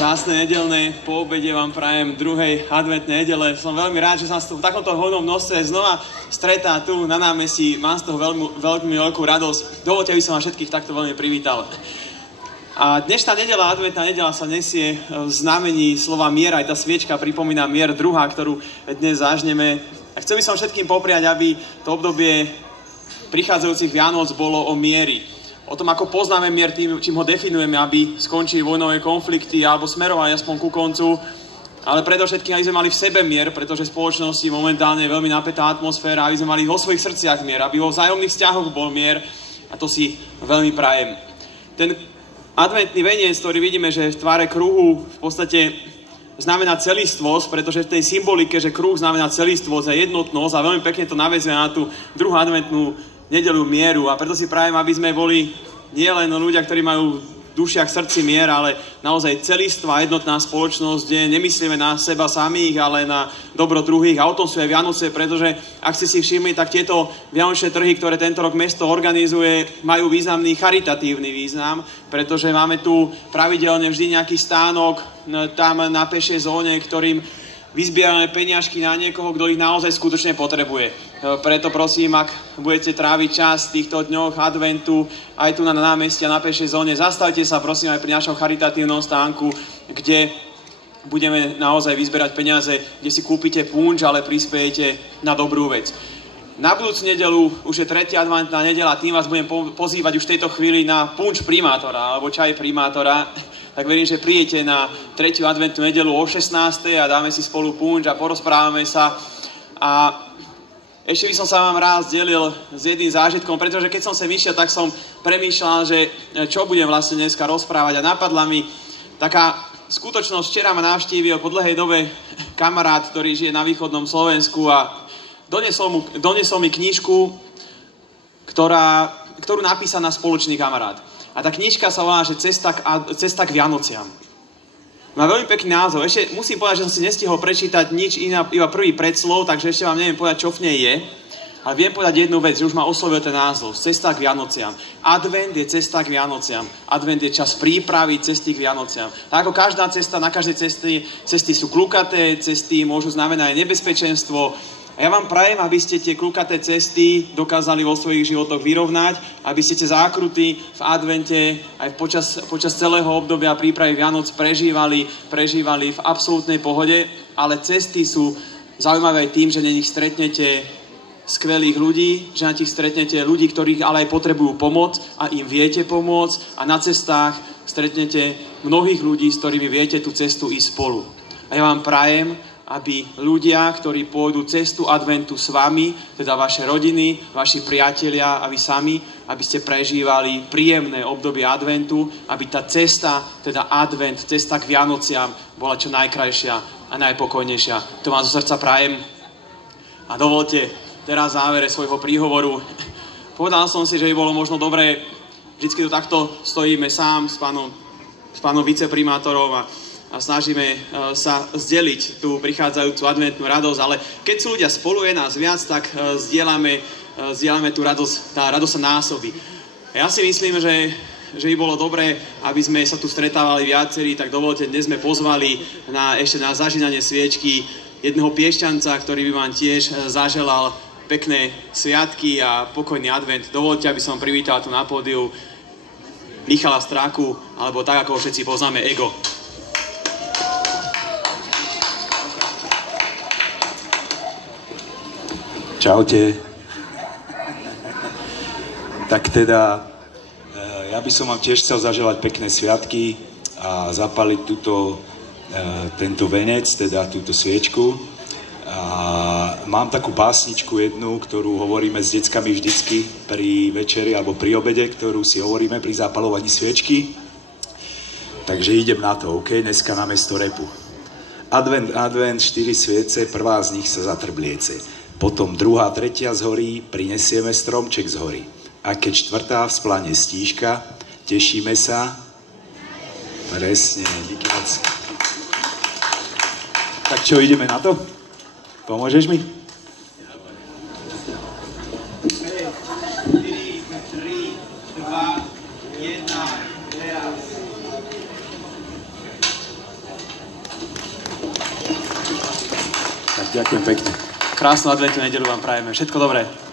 Krásne nedeľné po obede vám prajem druhej adventnej nedele. Som veľmi rád, že sa v takomto hojnom množstve znova stretá tu na námestí. Mám z toho veľmi veľkú radosť. Dovoľte, aby som vás všetkých takto veľmi privítal. A dnešná nedeľa, adventná nedeľa sa nesie v znamení slova mier. Aj tá sviečka pripomína mier druhá, ktorú dnes zažneme. A chcel by som všetkým popriať, aby to obdobie prichádzajúcich Vianoc bolo o mieri. O tom, ako poznáme mier tým, čím ho definujeme, aby skončili vojnové konflikty alebo smerovali aspoň ku koncu. Ale predovšetkým, aby sme mali v sebe mier, pretože v spoločnosti momentálne je veľmi napätá atmosféra, aby sme mali vo svojich srdciach mier, aby vo vzájomných vzťahoch bol mier. A to si veľmi prajem. Ten adventný veniec, ktorý vidíme, že v tvare kruhu v podstate znamená celistvosť, pretože v tej symbolike, že kruh znamená celistvosť a jednotnosť a veľmi pekne to naväzuje na tú druhú adventnú nedeľu mieru. A preto si prajem, aby sme boli nielen ľudia, ktorí majú v dušiach srdci mier, ale naozaj celistvá jednotná spoločnosť, kde nemyslíme na seba samých, ale na dobro druhých. A o tom sú aj Vianoce, pretože ak ste si všimli, tak tieto vianočné trhy, ktoré tento rok mesto organizuje, majú významný charitatívny význam, pretože máme tu pravidelne vždy nejaký stánok tam na pešej zóne, ktorým vyzbierame peniažky na niekoho, kto ich naozaj skutočne potrebuje. Preto prosím, ak budete tráviť čas v týchto dňoch adventu aj tu na námestí a na pešej zóne, zastavte sa prosím aj pri našom charitatívnom stánku, kde budeme naozaj vyzberať peniaze, kde si kúpite punč, ale prispiejete na dobrú vec. Na budúcu nedelu už je 3. adventná nedeľa, tým vás budem pozývať už v tejto chvíli na punč primátora alebo čaj primátora. Tak verím, že príjete na 3. adventnú nedeľu o 16. a dáme si spolu punč a porozprávame sa. A ešte by som sa vám rád delil s jedným zážitkom, pretože keď som sem išiel, tak som premýšľal, že čo budem vlastne dneska rozprávať. A napadla mi taká skutočnosť. Včera ma navštívil po dlhej dobe kamarát, ktorý žije na východnom Slovensku a doniesol mi knižku, ktorú napísal náš spoločný kamarát. A tá knižka sa volá, že Cesta k Vianociam. Má veľmi pekný názov. Ešte musím povedať, že som si nestihol prečítať nič iné, iba prvý predslov, takže ešte vám neviem povedať, čo v nej je. Ale viem povedať jednu vec, že už ma oslovil ten názov. Cesta k Vianociam. Advent je cesta k Vianociam. Advent je čas prípravy cesty k Vianociam. Tak ako každá cesta, na každej cesty sú klukaté, cesty môžu znamenať nebezpečenstvo. A ja vám prajem, aby ste tie klukaté cesty dokázali vo svojich životoch vyrovnať, aby ste tie zákruty v advente aj počas celého obdobia prípravy Vianoc prežívali v absolútnej pohode, ale cesty sú zaujímavé aj tým, že na nich stretnete skvelých ľudí, že na nich stretnete ľudí, ktorých ale aj potrebujú pomoc a im viete pomôcť a na cestách stretnete mnohých ľudí, s ktorými viete tú cestu ísť spolu. A ja vám prajem, aby ľudia, ktorí pôjdu cestu adventu s vami, teda vaše rodiny, vaši priatelia a vy sami, aby ste prežívali príjemné obdobie adventu, aby tá cesta, teda advent, cesta k Vianociam bola čo najkrajšia a najpokojnejšia. To vám zo srdca prajem. A dovolte teraz v závere svojho príhovoru. Povedal som si, že by bolo možno dobré, vždycky tu takto stojíme sám s pánom viceprimátorom a snažíme sa zdieľiť tú prichádzajúcu adventnú radosť, ale keď sú ľudia spolu, je nás viac, tak zdieľame tú radosť, tá radosť sa násobí. Ja si myslím, že by bolo dobré, aby sme sa tu stretávali viacerí, tak dovolte, dnes sme pozvali ešte na zažínanie sviečky jedného piešťanca, ktorý by vám tiež zaželal pekné sviatky a pokojný advent. Dovolte, aby som privítal tu na pódiu Michala Stráku, alebo tak, ako ho všetci poznáme, Ego. Čaute. Tak teda, ja by som vám tiež chcel zaželať pekné sviatky a zapaliť tento venec, teda túto sviečku. A mám takú básničku jednu, ktorú hovoríme s deckami vždycky pri večeri alebo pri obede, ktorú si hovoríme pri zapalovaní sviečky. Takže idem na to, OK? Dneska namiesto repu. Advent, 4 sviece, prvá z nich sa zatrbliece. Potom druhá, tretia zhorí, prinesieme stromček z hory. A keď štvrtá vzplane stíška, tešíme sa. Presne, díky moc. Tak čo, ideme na to? Pomôžeš mi? 3, 2, 1, teraz. Ďakujem pekne. Krásnu adventnú nedeľu vám prajeme. Všetko dobré.